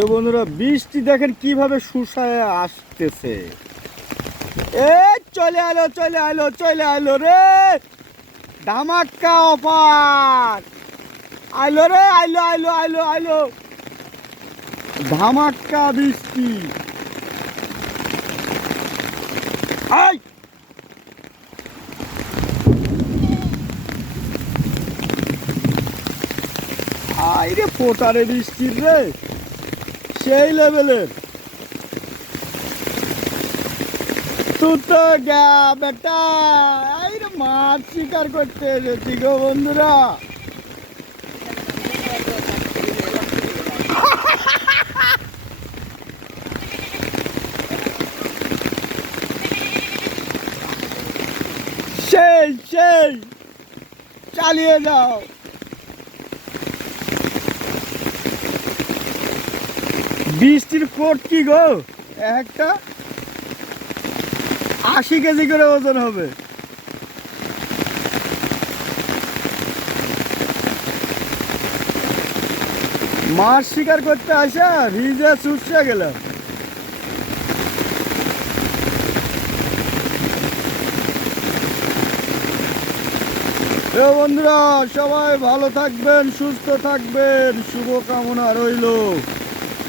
এ বন্ধুরা, বৃষ্টি দেখেন কিভাবে শুষায় আসতেছে। এ চলে আলো চলে আলো চলে আলো রে, ধামাক্কা অফার আইলো রে, আইলো আইলো আইলো আইলো, ধামাক্কা বৃষ্টি। আই আইরে ফোটারে বৃষ্টির রে, সেই লেভেলের। তুই তো গা বেটা, আইরে মাছ শিকার করতে এসেছি গো বন্ধুরা। সেই সেই চালিয়ে যাও। বৃষ্টির ফোট কি গো, একটা 80 কেজি করে ওজন হবে। মাছ শিকার করতে আসা ভিজে চুষে গেলাম। বন্ধুরা, সবাই ভালো থাকবেন, সুস্থ থাকবেন, শুভকামনা রইল।